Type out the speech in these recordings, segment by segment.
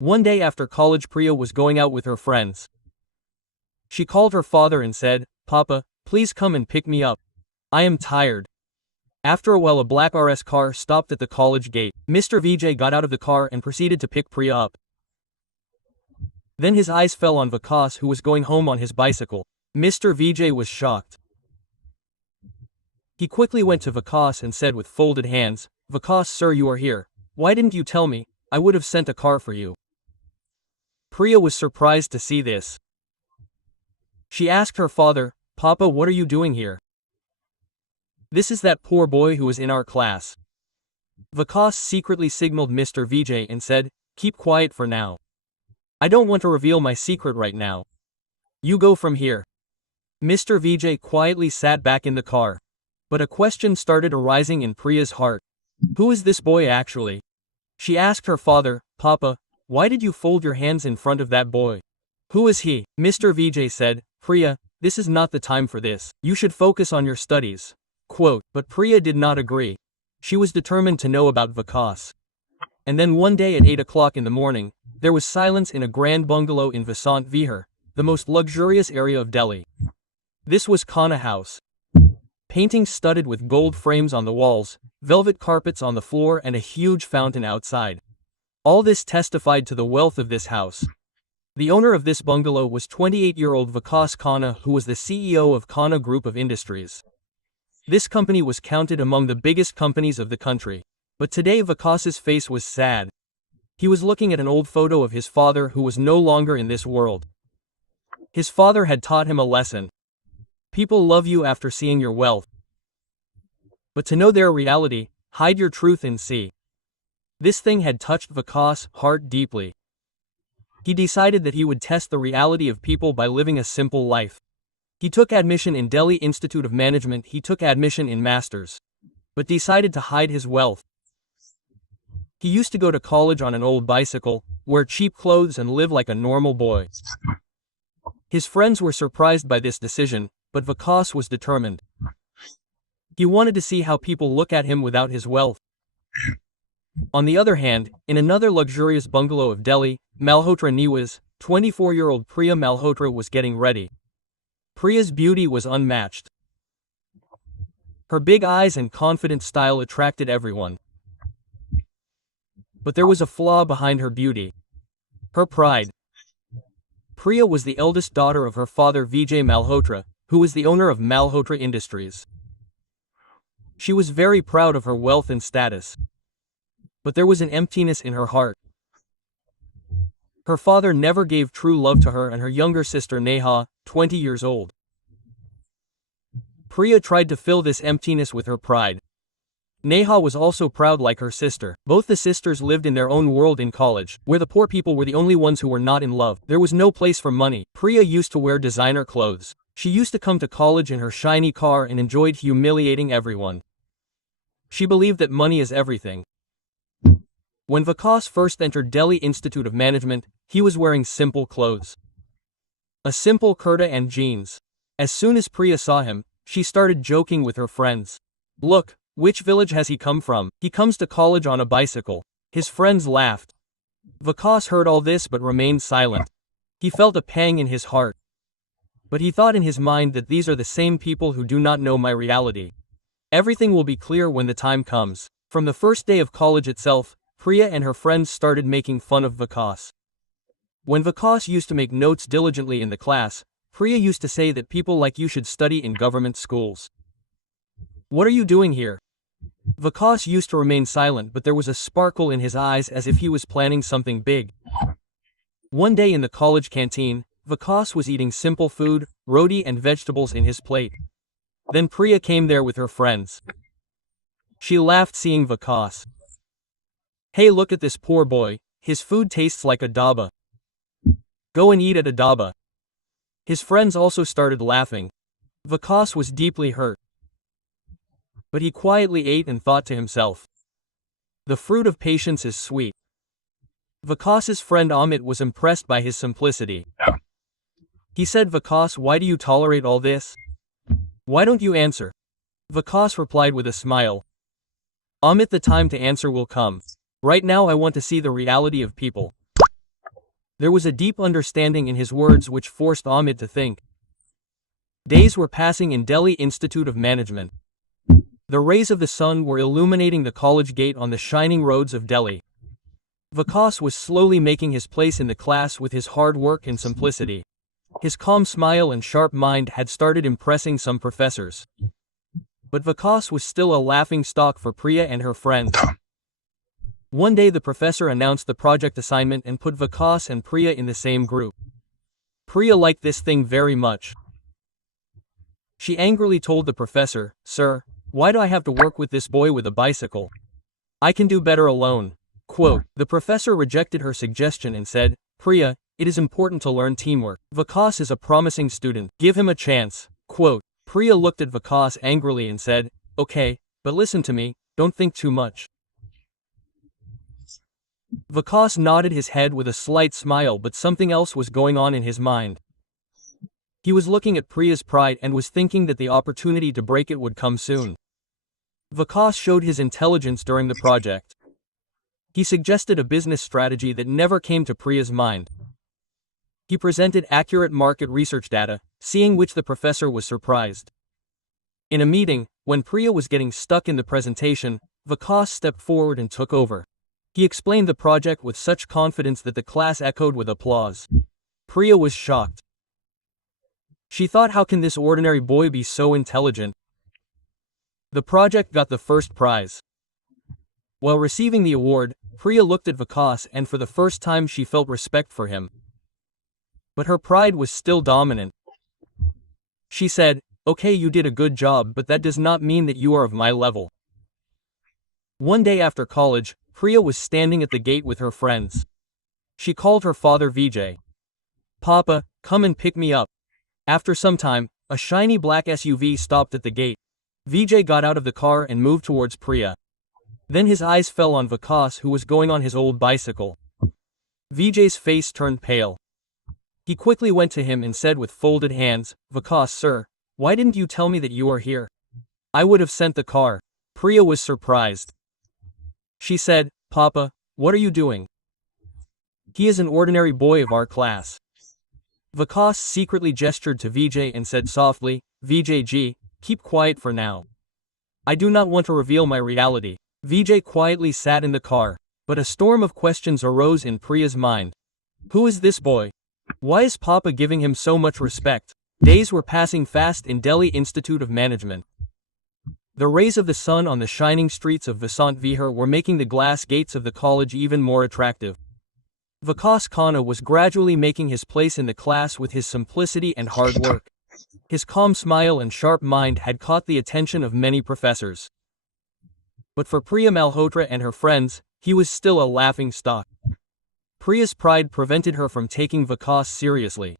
One day after college, Priya was going out with her friends. She called her father and said, "Papa, please come and pick me up. I am tired." After a while, a black RS car stopped at the college gate. Mr. Vijay got out of the car and proceeded to pick Priya up. Then his eyes fell on Vikas, who was going home on his bicycle. Mr. Vijay was shocked. He quickly went to Vikas and said with folded hands, "Vikas sir, you are here. Why didn't you tell me? I would have sent a car for you." Priya was surprised to see this. She asked her father, "Papa, what are you doing here?" "This is that poor boy who was in our class." Vikas secretly signaled Mr. Vijay and said, "Keep quiet for now. I don't want to reveal my secret right now. You go from here." Mr. Vijay quietly sat back in the car. But a question started arising in Priya's heart. Who is this boy actually? She asked her father, "Papa, why did you fold your hands in front of that boy? Who is he?" Mr. Vijay said, "Priya, this is not the time for this. You should focus on your studies." Quote, but Priya did not agree. She was determined to know about Vikas. And then one day at 8 o'clock in the morning, there was silence in a grand bungalow in Vasant Vihar, the most luxurious area of Delhi. This was Khanna House. Paintings studded with gold frames on the walls, velvet carpets on the floor, and a huge fountain outside. All this testified to the wealth of this house. The owner of this bungalow was 28-year-old Vikas Khanna, who was the CEO of Khanna Group of Industries. This company was counted among the biggest companies of the country. But today Vikas's face was sad. He was looking at an old photo of his father who was no longer in this world. His father had taught him a lesson. People love you after seeing your wealth. But to know their reality, hide your truth and see. This thing had touched Vikas' heart deeply. He decided that he would test the reality of people by living a simple life. He took admission in Delhi Institute of Management. He took admission in Masters. But decided to hide his wealth. He used to go to college on an old bicycle, wear cheap clothes, and live like a normal boy. His friends were surprised by this decision, but Vikas was determined. He wanted to see how people look at him without his wealth. On the other hand, in another luxurious bungalow of Delhi, Malhotra Niwas, 24-year-old Priya Malhotra was getting ready. Priya's beauty was unmatched. Her big eyes and confident style attracted everyone. But there was a flaw behind her beauty. Her pride. Priya was the eldest daughter of her father Vijay Malhotra, who was the owner of Malhotra Industries. She was very proud of her wealth and status. But there was an emptiness in her heart. Her father never gave true love to her and her younger sister Neha, 20 years old. Priya tried to fill this emptiness with her pride. Neha was also proud like her sister. Both the sisters lived in their own world in college, where the poor people were the only ones who were not in love. There was no place for money. Priya used to wear designer clothes. She used to come to college in her shiny car and enjoyed humiliating everyone. She believed that money is everything. When Vikas first entered Delhi Institute of Management, he was wearing simple clothes. A simple kurta and jeans. As soon as Priya saw him, she started joking with her friends. "Look, which village has he come from? He comes to college on a bicycle." His friends laughed. Vikas heard all this but remained silent. He felt a pang in his heart. But he thought in his mind that these are the same people who do not know my reality. Everything will be clear when the time comes. From the first day of college itself, Priya and her friends started making fun of Vikas. When Vikas used to make notes diligently in the class, Priya used to say that people like you should study in government schools. "What are you doing here?" Vikas used to remain silent, but there was a sparkle in his eyes as if he was planning something big. One day in the college canteen, Vikas was eating simple food, roti and vegetables in his plate. Then Priya came there with her friends. She laughed seeing Vikas. "Hey, look at this poor boy, his food tastes like a dhaba. Go and eat at a dhaba." His friends also started laughing. Vikas was deeply hurt. But he quietly ate and thought to himself, "The fruit of patience is sweet." Vikas's friend Amit was impressed by his simplicity. He said, "Vikas, why do you tolerate all this? Why don't you answer?" Vikas replied with a smile, "Amit, the time to answer will come. Right now I want to see the reality of people." There was a deep understanding in his words which forced Amit to think. Days were passing in Delhi Institute of Management. The rays of the sun were illuminating the college gate on the shining roads of Delhi. Vikas was slowly making his place in the class with his hard work and simplicity. His calm smile and sharp mind had started impressing some professors. But Vikas was still a laughing stock for Priya and her friends. One day the professor announced the project assignment and put Vikas and Priya in the same group. Priya liked this thing very much. She angrily told the professor, "Sir, why do I have to work with this boy with a bicycle? I can do better alone." Quote, the professor rejected her suggestion and said, "Priya, it is important to learn teamwork. Vikas is a promising student. Give him a chance." Quote, Priya looked at Vikas angrily and said, "Okay, but listen to me, don't think too much." Vikas nodded his head with a slight smile, but something else was going on in his mind. He was looking at Priya's pride and was thinking that the opportunity to break it would come soon. Vikas showed his intelligence during the project. He suggested a business strategy that never came to Priya's mind. He presented accurate market research data, seeing which the professor was surprised. In a meeting, when Priya was getting stuck in the presentation, Vikas stepped forward and took over. He explained the project with such confidence that the class echoed with applause. Priya was shocked. She thought, how can this ordinary boy be so intelligent? The project got the first prize. While receiving the award, Priya looked at Vikas and for the first time she felt respect for him. But her pride was still dominant. She said, "Okay, you did a good job, but that does not mean that you are of my level." One day after college, Priya was standing at the gate with her friends. She called her father Vijay. "Papa, come and pick me up." After some time, a shiny black SUV stopped at the gate. Vijay got out of the car and moved towards Priya. Then his eyes fell on Vikas, who was going on his old bicycle. Vijay's face turned pale. He quickly went to him and said with folded hands, "Vikas, sir, why didn't you tell me that you are here? I would have sent the car." Priya was surprised. She said, "Papa, what are you doing? He is an ordinary boy of our class." Vikas secretly gestured to Vijay and said softly, "Vijay ji, keep quiet for now. I do not want to reveal my reality." Vijay quietly sat in the car, but a storm of questions arose in Priya's mind. Who is this boy? Why is Papa giving him so much respect? Days were passing fast in Delhi Institute of Management. The rays of the sun on the shining streets of Vasant Vihar were making the glass gates of the college even more attractive. Vikas Khanna was gradually making his place in the class with his simplicity and hard work. His calm smile and sharp mind had caught the attention of many professors. But for Priya Malhotra and her friends, he was still a laughing stock. Priya's pride prevented her from taking Vikas seriously.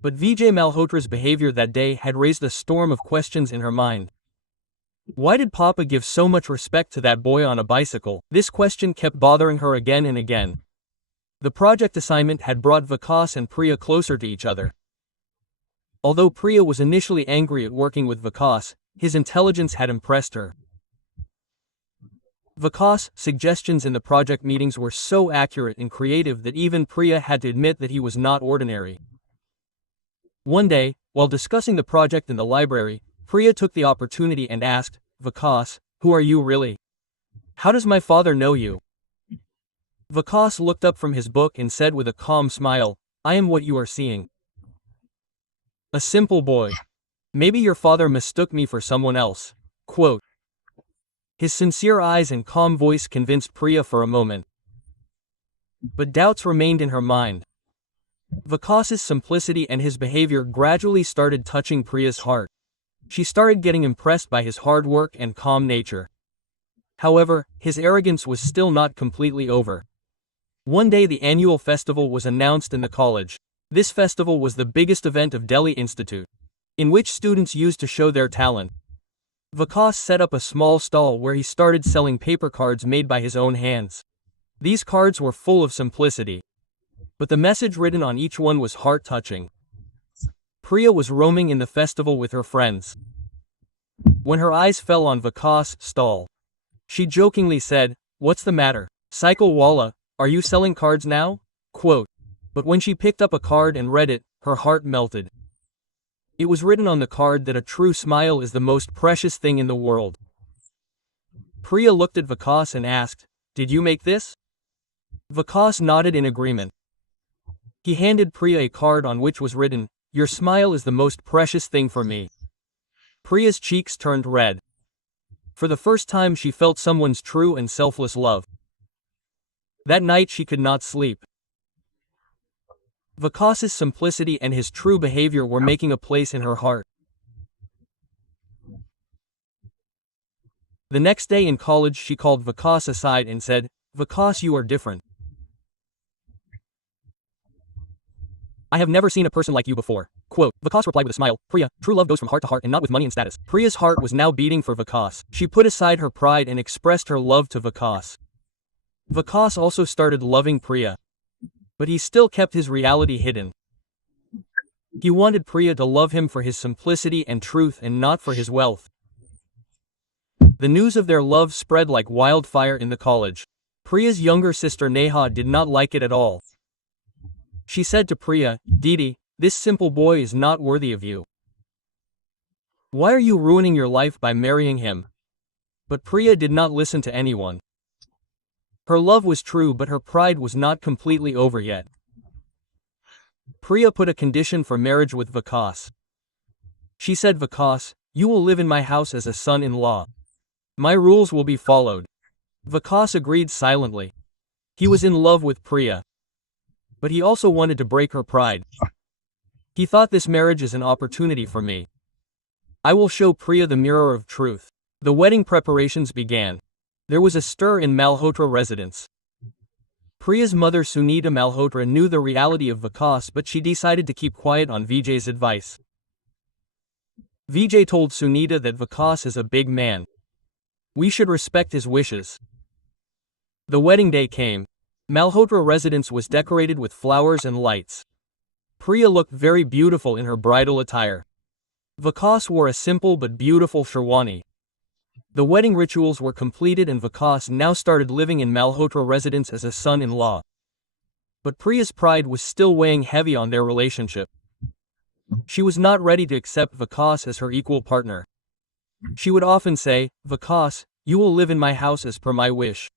But Vijay Malhotra's behavior that day had raised a storm of questions in her mind. Why did Papa give so much respect to that boy on a bicycle? This question kept bothering her again and again. The project assignment had brought Vikas and Priya closer to each other. Although Priya was initially angry at working with Vikas, his intelligence had impressed her. Vikas' suggestions in the project meetings were so accurate and creative that even Priya had to admit that he was not ordinary. One day, while discussing the project in the library, Priya took the opportunity and asked, "Vikas, who are you really? How does my father know you?" Vikas looked up from his book and said with a calm smile, "I am what you are seeing. A simple boy. Maybe your father mistook me for someone else." Quote. His sincere eyes and calm voice convinced Priya for a moment. But doubts remained in her mind. Vikas's simplicity and his behavior gradually started touching Priya's heart. She started getting impressed by his hard work and calm nature. However, his arrogance was still not completely over. One day the annual festival was announced in the college. This festival was the biggest event of Delhi Institute, in which students used to show their talent. Vikas set up a small stall where he started selling paper cards made by his own hands. These cards were full of simplicity, but the message written on each one was heart-touching. Priya was roaming in the festival with her friends. When her eyes fell on Vikas' stall, she jokingly said, "What's the matter? Cycle Walla, are you selling cards now? Quote. But when she picked up a card and read it, her heart melted. It was written on the card that a true smile is the most precious thing in the world. Priya looked at Vikas and asked, "Did you make this?" Vikas nodded in agreement. He handed Priya a card on which was written, "Your smile is the most precious thing for me." Priya's cheeks turned red. For the first time she felt someone's true and selfless love. That night she could not sleep. Vikas's simplicity and his true behavior were making a place in her heart. The next day in college she called Vikas aside and said, "Vikas, you are different. I have never seen a person like you before." Quote. Vikas replied with a smile, "Priya, true love goes from heart to heart and not with money and status." Priya's heart was now beating for Vikas. She put aside her pride and expressed her love to Vikas. Vikas also started loving Priya. But he still kept his reality hidden. He wanted Priya to love him for his simplicity and truth and not for his wealth. The news of their love spread like wildfire in the college. Priya's younger sister Neha did not like it at all. She said to Priya, "Didi, this simple boy is not worthy of you. Why are you ruining your life by marrying him?" But Priya did not listen to anyone. Her love was true, but her pride was not completely over yet. Priya put a condition for marriage with Vikas. She said, "Vikas, you will live in my house as a son-in-law. My rules will be followed." Vikas agreed silently. He was in love with Priya. But he also wanted to break her pride. He thought, "This marriage is an opportunity for me. I will show Priya the mirror of truth." The wedding preparations began. There was a stir in Malhotra residence. Priya's mother Sunita Malhotra knew the reality of Vikas, but she decided to keep quiet on Vijay's advice. Vijay told Sunita that Vikas is a big man. We should respect his wishes. The wedding day came. Malhotra residence was decorated with flowers and lights. Priya looked very beautiful in her bridal attire. Vikas wore a simple but beautiful sherwani. The wedding rituals were completed and Vikas now started living in Malhotra residence as a son-in-law. But Priya's pride was still weighing heavy on their relationship. She was not ready to accept Vikas as her equal partner. She would often say, "Vikas, you will live in my house as per my wish.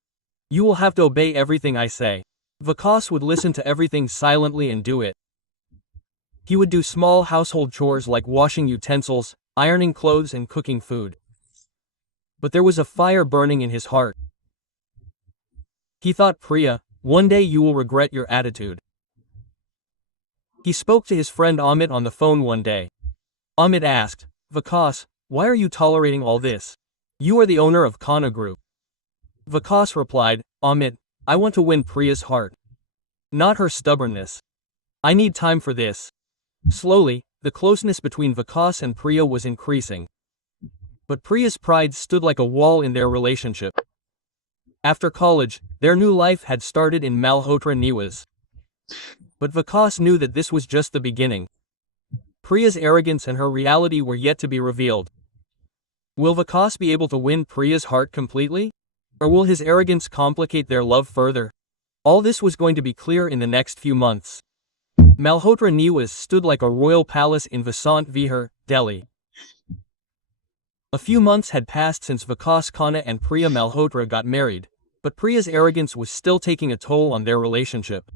You will have to obey everything I say." Vikas would listen to everything silently and do it. He would do small household chores like washing utensils, ironing clothes and cooking food. But there was a fire burning in his heart. He thought, "Priya, one day you will regret your attitude." He spoke to his friend Amit on the phone one day. Amit asked, "Vikas, why are you tolerating all this? You are the owner of Khanna Group." Vikas replied, "Amit, I want to win Priya's heart. Not her stubbornness. I need time for this." Slowly, the closeness between Vikas and Priya was increasing. But Priya's pride stood like a wall in their relationship. After college, their new life had started in Malhotra Niwas. But Vikas knew that this was just the beginning. Priya's arrogance and her reality were yet to be revealed. Will Vikas be able to win Priya's heart completely? Or will his arrogance complicate their love further? All this was going to be clear in the next few months. Malhotra Niwas stood like a royal palace in Vasant Vihar, Delhi. A few months had passed since Vikas Khanna and Priya Malhotra got married, but Priya's arrogance was still taking a toll on their relationship.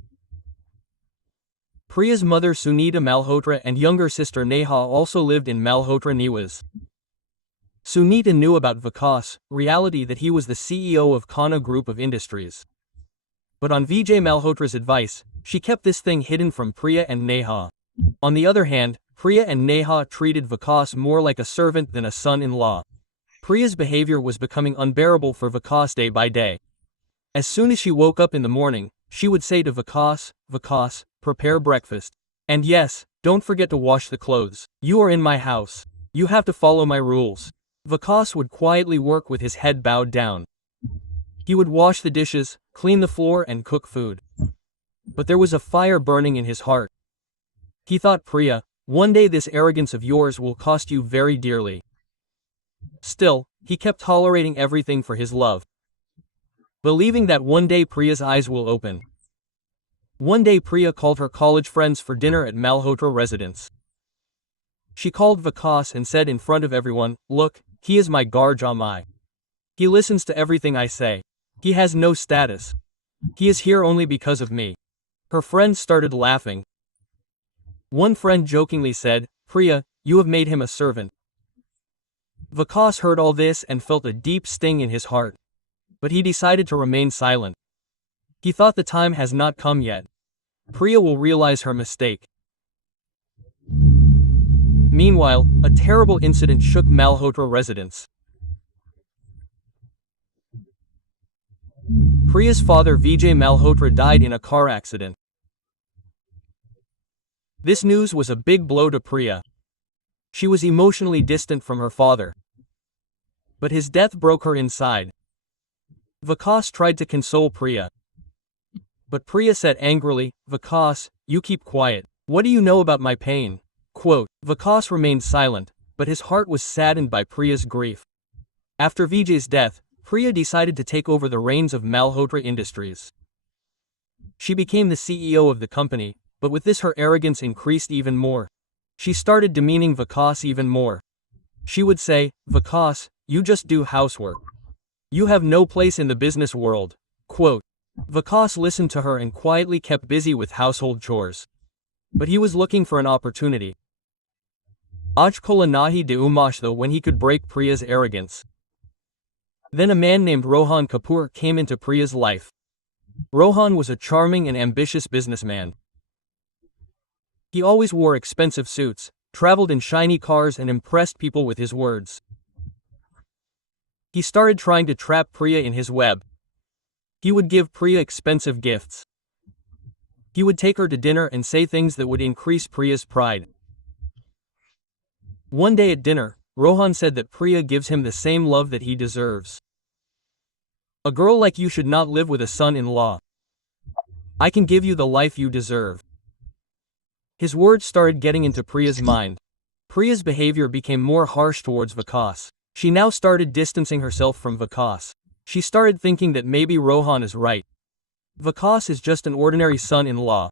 Priya's mother Sunita Malhotra and younger sister Neha also lived in Malhotra Niwas. Sunita knew about Vikas' reality, that he was the CEO of Khanna Group of Industries. But on Vijay Malhotra's advice, she kept this thing hidden from Priya and Neha. On the other hand, Priya and Neha treated Vikas more like a servant than a son-in-law. Priya's behavior was becoming unbearable for Vikas day by day. As soon as she woke up in the morning, she would say to Vikas, "Vikas, prepare breakfast. And yes, don't forget to wash the clothes. You are in my house. You have to follow my rules." Vikas would quietly work with his head bowed down. He would wash the dishes, clean the floor and cook food. But there was a fire burning in his heart. He thought, "Priya, one day this arrogance of yours will cost you very dearly." Still, he kept tolerating everything for his love. believing that one day Priya's eyes will open. One day Priya called her college friends for dinner at Malhotra residence. She called Vikas and said in front of everyone, "Look, he is my Garj Amai. He listens to everything I say. He has no status. He is here only because of me." Her friends started laughing. One friend jokingly said, "Priya, you have made him a servant." Vikas heard all this and felt a deep sting in his heart. But he decided to remain silent. He thought the time has not come yet. Priya will realize her mistake. Meanwhile, a terrible incident shook Malhotra residence. Priya's father Vijay Malhotra died in a car accident. This news was a big blow to Priya. She was emotionally distant from her father. But his death broke her inside. Vikas tried to console Priya. But Priya said angrily, "Vikas, you keep quiet. What do you know about my pain?" Quote, Vikas remained silent, but his heart was saddened by Priya's grief. After Vijay's death, Priya decided to take over the reins of Malhotra Industries. She became the CEO of the company, but with this her arrogance increased even more. She started demeaning Vikas even more. She would say, "Vikas, you just do housework. You have no place in the business world." Quote, Vikas listened to her and quietly kept busy with household chores. But he was looking for an opportunity. Ajkola nahi de umash though when he could break Priya's arrogance. Then a man named Rohan Kapoor came into Priya's life. Rohan was a charming and ambitious businessman. He always wore expensive suits, traveled in shiny cars and impressed people with his words. He started trying to trap Priya in his web. He would give Priya expensive gifts. He would take her to dinner and say things that would increase Priya's pride. One day at dinner, Rohan said that Priya gives him the same love that he deserves. "A girl like you should not live with a son-in-law. I can give you the life you deserve." His words started getting into Priya's mind. Priya's behavior became more harsh towards Vikas. She now started distancing herself from Vikas. She started thinking that maybe Rohan is right. Vikas is just an ordinary son-in-law.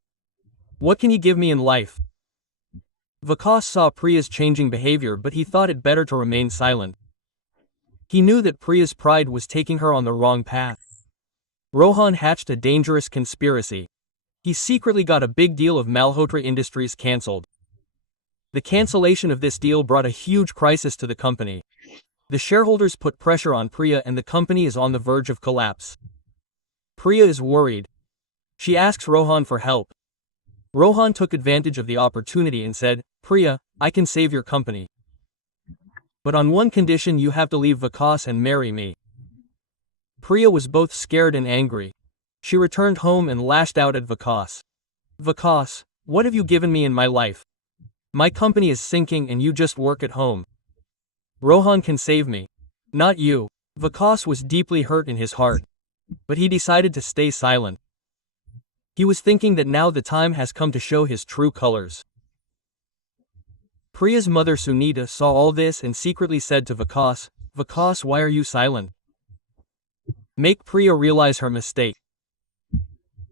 What can he give me in life? Vikas saw Priya's changing behavior, but he thought it better to remain silent. He knew that Priya's pride was taking her on the wrong path. Rohan hatched a dangerous conspiracy. He secretly got a big deal of Malhotra Industries cancelled. The cancellation of this deal brought a huge crisis to the company. The shareholders put pressure on Priya and the company is on the verge of collapse. Priya is worried. She asks Rohan for help. Rohan took advantage of the opportunity and said, "Priya, I can save your company. But on one condition, you have to leave Vikas and marry me." Priya was both scared and angry. She returned home and lashed out at Vikas. "Vikas, what have you given me in my life? My company is sinking and you just work at home. Rohan can save me. Not you." Vikas was deeply hurt in his heart. But he decided to stay silent. He was thinking that now the time has come to show his true colors. Priya's mother Sunita saw all this and secretly said to Vikas, "Vikas, why are you silent? Make Priya realize her mistake."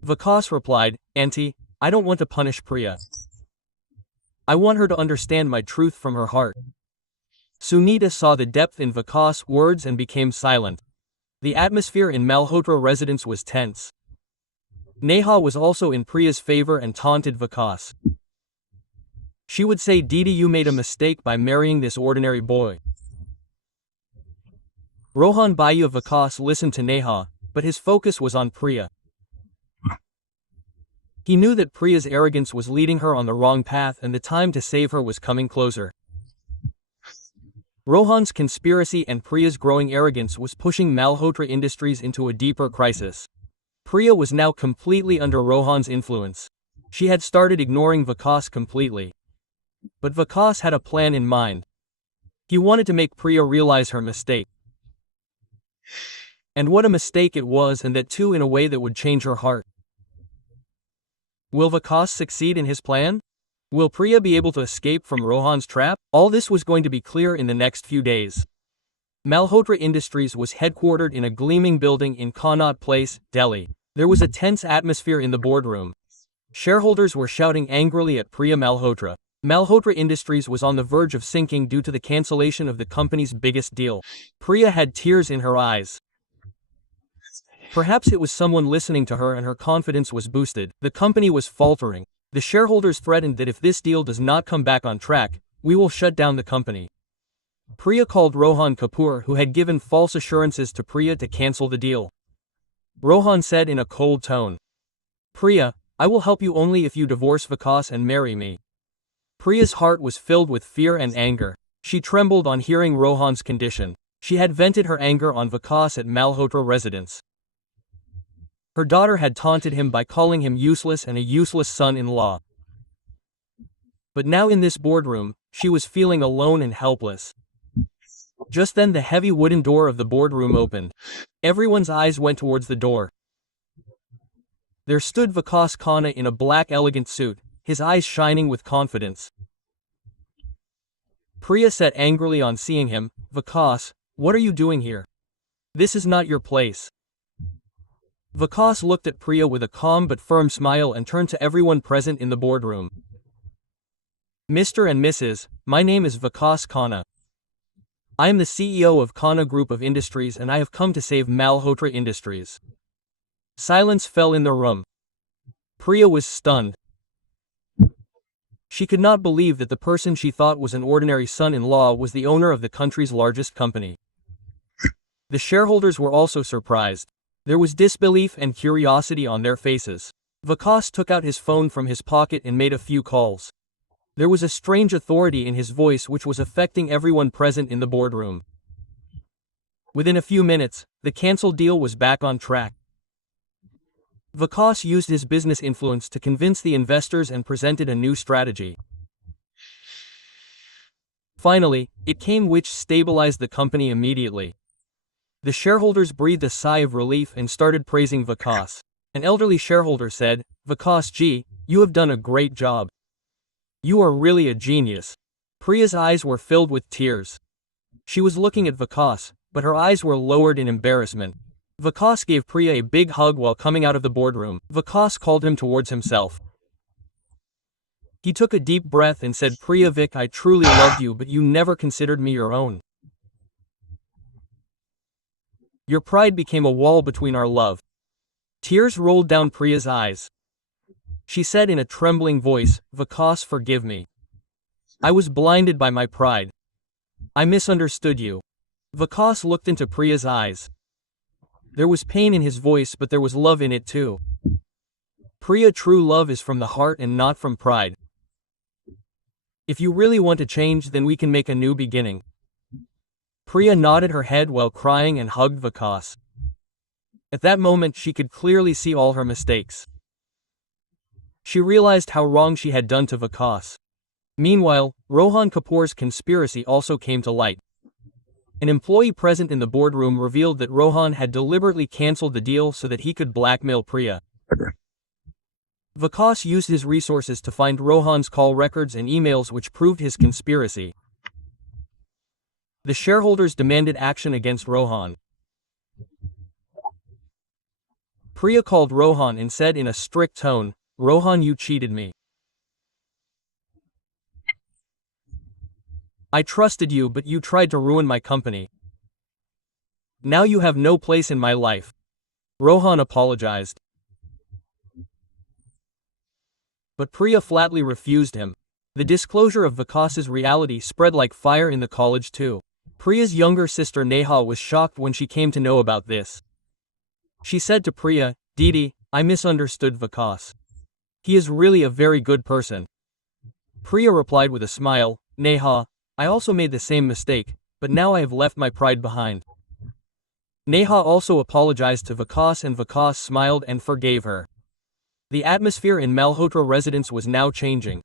Vikas replied, "Auntie, I don't want to punish Priya. I want her to understand my truth from her heart." Sunita saw the depth in Vikas' words and became silent. The atmosphere in Malhotra residence was tense. Neha was also in Priya's favor and taunted Vikas. She would say, "Didi, you made a mistake by marrying this ordinary boy." Rohan Bhaiya Vikas listened to Neha, but his focus was on Priya. He knew that Priya's arrogance was leading her on the wrong path and the time to save her was coming closer. Rohan's conspiracy and Priya's growing arrogance was pushing Malhotra Industries into a deeper crisis. Priya was now completely under Rohan's influence. She had started ignoring Vikas completely. But Vikas had a plan in mind. He wanted to make Priya realize her mistake. And what a mistake it was, and that too in a way that would change her heart. Will Vikas succeed in his plan? Will Priya be able to escape from Rohan's trap? All this was going to be clear in the next few days. Malhotra Industries was headquartered in a gleaming building in Connaught Place, Delhi. There was a tense atmosphere in the boardroom. Shareholders were shouting angrily at Priya Malhotra. Malhotra Industries was on the verge of sinking due to the cancellation of the company's biggest deal. Priya had tears in her eyes. Perhaps it was someone listening to her and her confidence was boosted. The company was faltering. The shareholders threatened that if this deal does not come back on track, we will shut down the company. Priya called Rohan Kapoor, who had given false assurances to Priya to cancel the deal. Rohan said in a cold tone, "Priya, I will help you only if you divorce Vikas and marry me." Priya's heart was filled with fear and anger. She trembled on hearing Rohan's condition. She had vented her anger on Vikas at Malhotra residence. Her daughter had taunted him by calling him useless and a useless son-in-law. But now in this boardroom, she was feeling alone and helpless. Just then the heavy wooden door of the boardroom opened. Everyone's eyes went towards the door. There stood Vikas Khanna in a black elegant suit, his eyes shining with confidence. Priya said angrily on seeing him, "Vikas, what are you doing here? This is not your place." Vikas looked at Priya with a calm but firm smile and turned to everyone present in the boardroom. "Mr. and Mrs., my name is Vikas Khanna. I am the CEO of Khanna Group of Industries and I have come to save Malhotra Industries." Silence fell in the room. Priya was stunned. She could not believe that the person she thought was an ordinary son-in-law was the owner of the country's largest company. The shareholders were also surprised. There was disbelief and curiosity on their faces. Vikas took out his phone from his pocket and made a few calls. There was a strange authority in his voice which was affecting everyone present in the boardroom. Within a few minutes, the cancelled deal was back on track. Vikas used his business influence to convince the investors and presented a new strategy. Finally, it came which stabilized the company immediately. The shareholders breathed a sigh of relief and started praising Vikas. An elderly shareholder said, "Vikas ji, you have done a great job. You are really a genius." Priya's eyes were filled with tears. She was looking at Vikas, but her eyes were lowered in embarrassment. Vikas gave Priya a big hug while coming out of the boardroom. Vikas called him towards himself. He took a deep breath and said, "Priya Vic, I truly loved you, but you never considered me your own. Your pride became a wall between our love." Tears rolled down Priya's eyes. She said in a trembling voice, "Vikas, forgive me. I was blinded by my pride. I misunderstood you." Vikas looked into Priya's eyes. There was pain in his voice, but there was love in it too. "Priya, true love is from the heart and not from pride. If you really want to change, then we can make a new beginning." Priya nodded her head while crying and hugged Vikas. At that moment she could clearly see all her mistakes. She realized how wrong she had done to Vikas. Meanwhile, Rohan Kapoor's conspiracy also came to light. An employee present in the boardroom revealed that Rohan had deliberately cancelled the deal so that he could blackmail Priya. Vikas used his resources to find Rohan's call records and emails which proved his conspiracy. The shareholders demanded action against Rohan. Priya called Rohan and said in a strict tone, "Rohan, you cheated me. I trusted you, but you tried to ruin my company. Now you have no place in my life." Rohan apologized. But Priya flatly refused him. The disclosure of Vikas's reality spread like fire in the college too. Priya's younger sister Neha was shocked when she came to know about this. She said to Priya, "Didi, I misunderstood Vikas. He is really a very good person." Priya replied with a smile, "Neha, I also made the same mistake, but now I have left my pride behind." Neha also apologized to Vikas and Vikas smiled and forgave her. The atmosphere in Malhotra residence was now changing.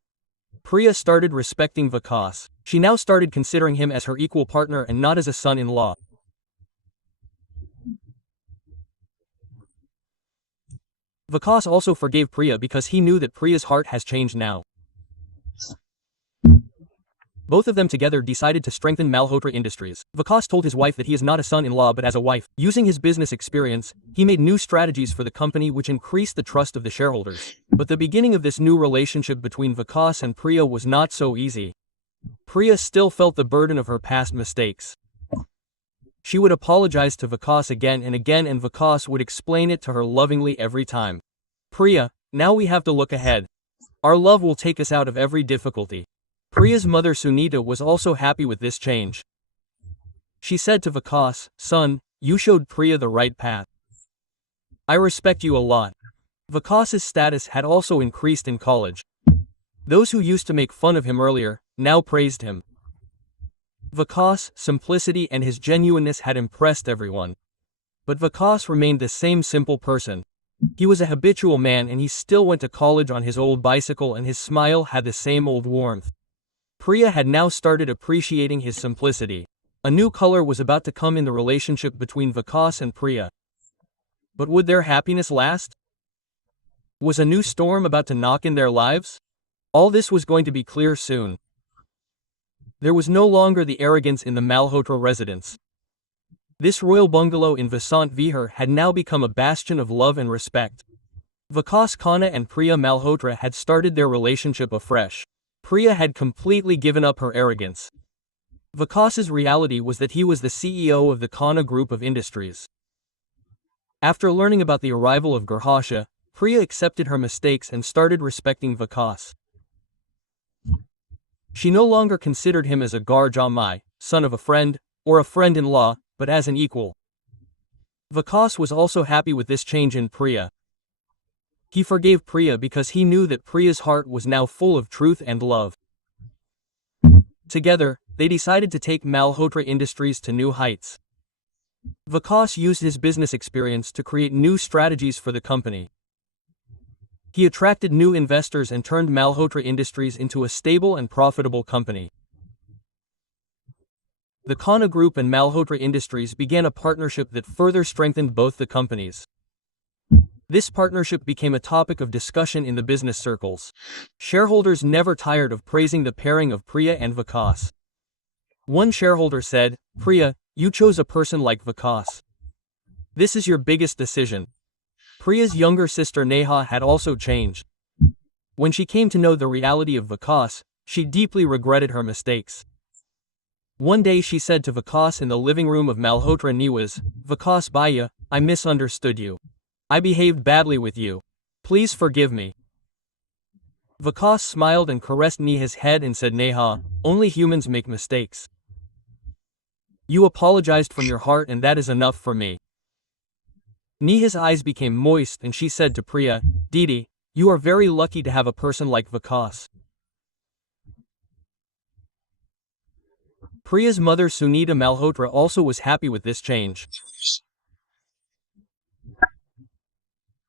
Priya started respecting Vikas. She now started considering him as her equal partner and not as a son-in-law. Vikas also forgave Priya because he knew that Priya's heart has changed now. Both of them together decided to strengthen Malhotra Industries. Vikas told his wife that he is not a son-in-law but as a wife. Using his business experience, he made new strategies for the company which increased the trust of the shareholders. But the beginning of this new relationship between Vikas and Priya was not so easy. Priya still felt the burden of her past mistakes. She would apologize to Vikas again and Vikas would explain it to her lovingly every time. Priya, now we have to look ahead. Our love will take us out of every difficulty. Priya's mother Sunita was also happy with this change. She said to Vikas, "Son, you showed Priya the right path. I respect you a lot." Vikas's status had also increased in college. Those who used to make fun of him earlier, now praised him. Vikas' simplicity and his genuineness had impressed everyone. But Vikas remained the same simple person. He was a habitual man and he still went to college on his old bicycle and his smile had the same old warmth. Priya had now started appreciating his simplicity. A new color was about to come in the relationship between Vikas and Priya. But would their happiness last? Was a new storm about to knock in their lives? All this was going to be clear soon. There was no longer the arrogance in the Malhotra residence. This royal bungalow in Vasant Vihar had now become a bastion of love and respect. Vikas Khanna and Priya Malhotra had started their relationship afresh. Priya had completely given up her arrogance. Vikas's reality was that he was the CEO of the Khanna Group of Industries. After learning about the arrival of Garhasha, Priya accepted her mistakes and started respecting Vikas. She no longer considered him as a Gar Jamai, son of a friend, or a friend-in-law, but as an equal. Vikas was also happy with this change in Priya. He forgave Priya because he knew that Priya's heart was now full of truth and love. Together, they decided to take Malhotra Industries to new heights. Vikas used his business experience to create new strategies for the company. He attracted new investors and turned Malhotra Industries into a stable and profitable company. The Khanna Group and Malhotra Industries began a partnership that further strengthened both the companies. This partnership became a topic of discussion in the business circles. Shareholders never tired of praising the pairing of Priya and Vikas. One shareholder said, "Priya, you chose a person like Vikas. This is your biggest decision." Priya's younger sister Neha had also changed. When she came to know the reality of Vikas, she deeply regretted her mistakes. One day she said to Vikas in the living room of Malhotra Niwas, "Vikas Bhaiya, I misunderstood you. I behaved badly with you. Please forgive me." Vikas smiled and caressed Neha's head and said, "Neha, only humans make mistakes. You apologized from your heart and that is enough for me." Neha's eyes became moist and she said to Priya, "Didi, you are very lucky to have a person like Vikas." Priya's mother Sunita Malhotra also was happy with this change.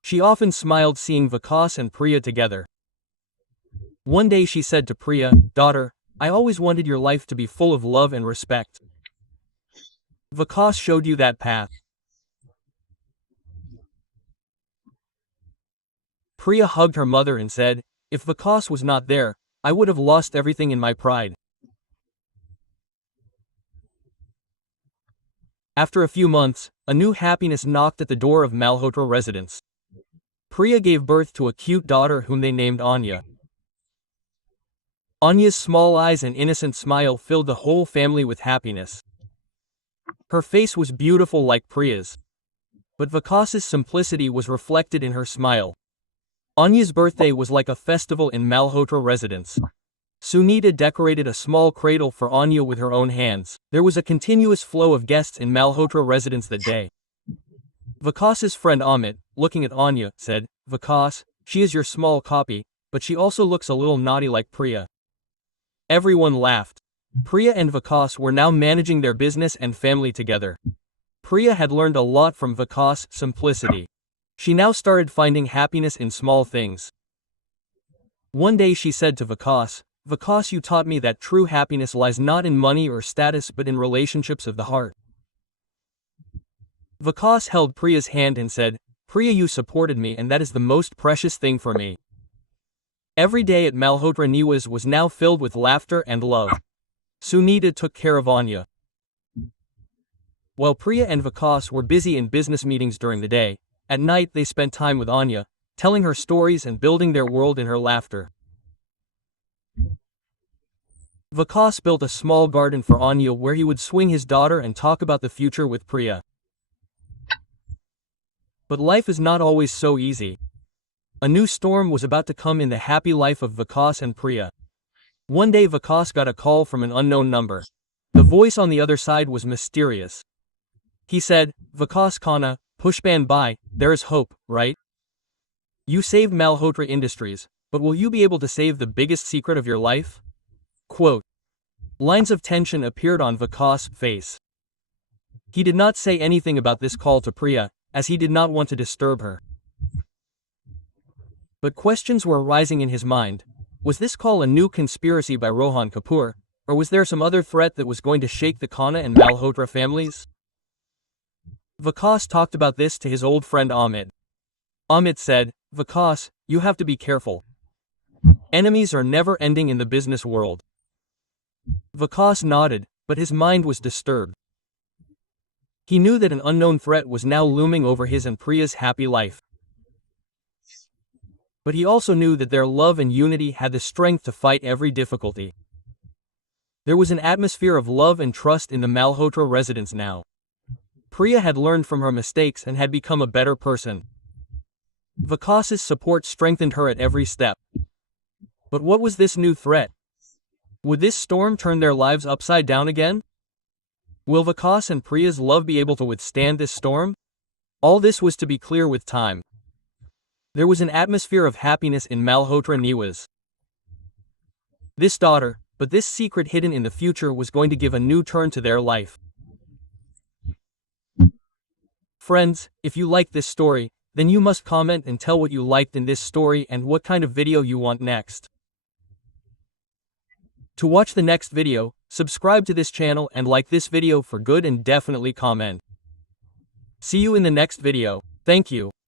She often smiled seeing Vikas and Priya together. One day she said to Priya, "Daughter, I always wanted your life to be full of love and respect. Vikas showed you that path." Priya hugged her mother and said, "If Vikas was not there, I would have lost everything in my pride." After a few months, a new happiness knocked at the door of Malhotra residence. Priya gave birth to a cute daughter whom they named Anya. Anya's small eyes and innocent smile filled the whole family with happiness. Her face was beautiful like Priya's. But Vikas's simplicity was reflected in her smile. Anya's birthday was like a festival in Malhotra residence. Sunita decorated a small cradle for Anya with her own hands. There was a continuous flow of guests in Malhotra residence that day. Vikas's friend Amit, looking at Anya, said, "Vikas, she is your small copy, but she also looks a little naughty like Priya." Everyone laughed. Priya and Vikas were now managing their business and family together. Priya had learned a lot from Vikas' simplicity. She now started finding happiness in small things. One day she said to Vikas, "Vikas, you taught me that true happiness lies not in money or status but in relationships of the heart." Vikas held Priya's hand and said, "Priya, you supported me and that is the most precious thing for me." Every day at Malhotra Niwas was now filled with laughter and love. Sunita took care of Anya. While Priya and Vikas were busy in business meetings during the day, at night they spent time with Anya, telling her stories and building their world in her laughter. Vikas built a small garden for Anya where he would swing his daughter and talk about the future with Priya. But life is not always so easy. A new storm was about to come in the happy life of Vikas and Priya. One day Vikas got a call from an unknown number. The voice on the other side was mysterious. He said, "Vikas Khanna, Pushpan Bhai, there is hope, right? You saved Malhotra Industries, but will you be able to save the biggest secret of your life?" Quote. Lines of tension appeared on Vikas' face. He did not say anything about this call to Priya, as he did not want to disturb her. But questions were arising in his mind. Was this call a new conspiracy by Rohan Kapoor, or was there some other threat that was going to shake the Khanna and Malhotra families? Vikas talked about this to his old friend Amit. Amit said, "Vikas, you have to be careful. Enemies are never ending in the business world." Vikas nodded, but his mind was disturbed. He knew that an unknown threat was now looming over his and Priya's happy life. But he also knew that their love and unity had the strength to fight every difficulty. There was an atmosphere of love and trust in the Malhotra residence now. Priya had learned from her mistakes and had become a better person. Vikas's support strengthened her at every step. But what was this new threat? Would this storm turn their lives upside down again? Will Vikas and Priya's love be able to withstand this storm? All this was to be clear with time. There was an atmosphere of happiness in Malhotra Niwas. This daughter, but this secret hidden in the future was going to give a new turn to their life. Friends, if you liked this story, then you must comment and tell what you liked in this story and what kind of video you want next. To watch the next video, subscribe to this channel and like this video for good and definitely comment. See you in the next video. Thank you.